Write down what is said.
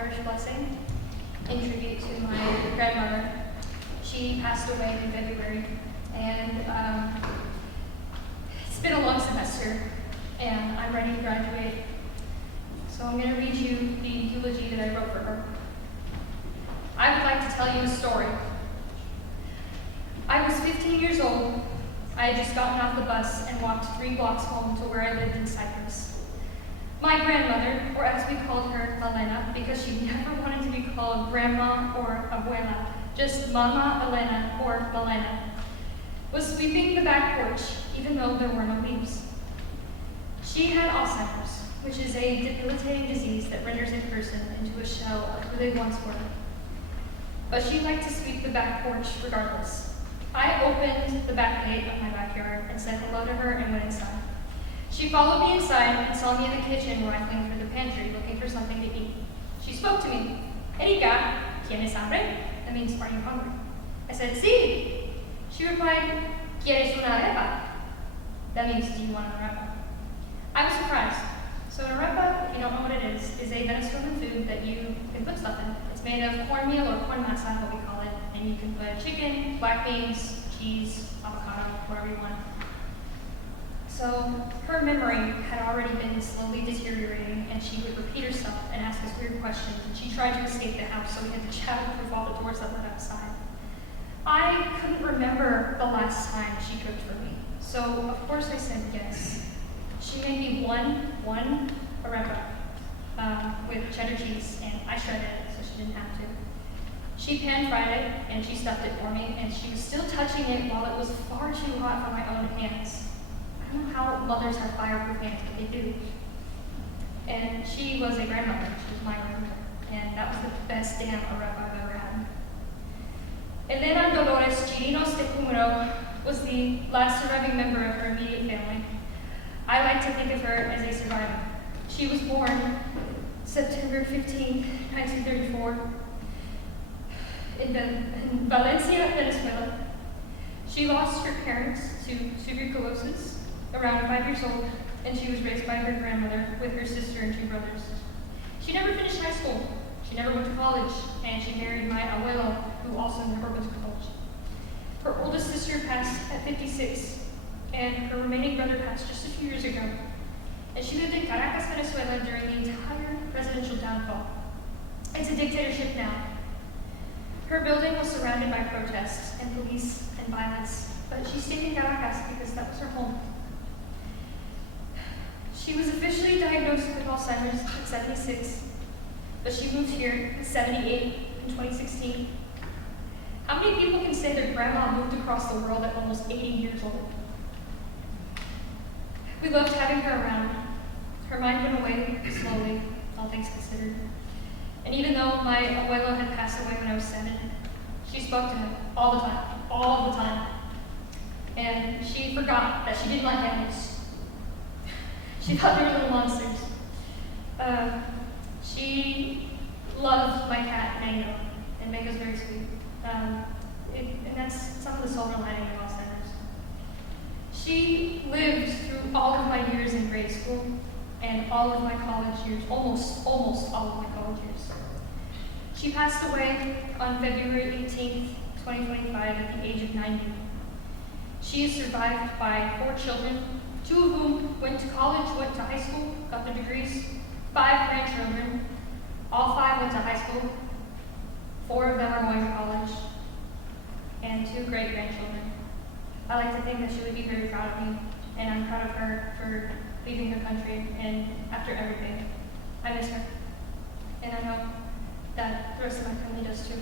parish blessing in tribute to my grandmother. She passed away in February, and it's been a long semester, and I'm ready to graduate. So I'm going to read you the eulogy that I wrote for her. I would like to tell you a story. I was 15 years old. I had just gotten off the bus and walked 3 blocks home to where I lived in Cyprus. My grandmother, or as we called her, Elena, because she never wanted to be called grandma or abuela, just Mama Elena or Elena, was sweeping the back porch even though there were no leaves. She had Alzheimer's, which is a debilitating disease that renders a person into a shell of who they once were. But she liked to sweep the back porch regardless. I opened the back gate of my backyard and said hello to her and went inside. She followed me inside and saw me in the kitchen rifling through the pantry looking for something to eat. She spoke to me. Erika, ¿tienes hambre? That means, are you hungry? I said, sí. She replied, ¿quieres una arepa? That means, do you want an arepa? I was surprised. So an arepa, if you don't know what it is a Venezuelan food that you can put stuff in. It's made of cornmeal or corn masa, what we call it, and you can put chicken, black beans, cheese, avocado, whatever you want. So her memory had already been slowly deteriorating, and she would repeat herself and ask us weird questions, and she tried to escape the house, so we had to childproof all the doors that led outside. I couldn't remember the last time she cooked for me, so of course I said yes. She made me one arepa with cheddar cheese, and I shredded it so she didn't have to. She pan-fried it, and she stuffed it for me, and she was still touching it while it was far too hot for my own hands. I don't know how mothers have fireproof hands, but they do. And she was a grandmother. She was my grandmother. And that was the best damn arepa I've ever had. Elena Dolores Chirinos de Kumerrow was the last surviving member of her immediate family. I like to think of her as a survivor. She was born September 15, 1934, in Valencia, Venezuela. She lost her parents to tuberculosis around 5 years old, and she was raised by her grandmother with her sister and 2 brothers. She never finished high school. She never went to college, and she married my abuelo, who also never went to college. Her oldest sister passed at 56, and her remaining brother passed just a few years ago. And she lived in Caracas, Venezuela during the entire presidential downfall. It's a dictatorship now. Her building was surrounded by protests and police and violence, but she stayed in Caracas because that was her home. She was officially diagnosed with Alzheimer's at 76, but she moved here at 78 in 2016. How many people can say their grandma moved across the world at almost 80 years old? We loved having her around. Her mind went away slowly, all things considered. And even though my abuelo had passed away when I was 7, she spoke to him all the time. And she forgot that she didn't like animals. She thought they were little monsters. She loved my cat, Mango, and Mango's very sweet. And that's some of the silver lining of Alzheimer's. She lived through all of my years in grade school and all of my college years, almost all of my college years. She passed away on February 18th, 2025 at the age of 90. She is survived by 4 children, 2 of whom went to college, went to high school, got their degrees, 5 grandchildren, all 5 went to high school, 4 of them are going to college, and 2 great-grandchildren. I like to think that she would be very proud of me, and I'm proud of her for leaving her country and after everything. I miss her, and I know that the rest of my family does too.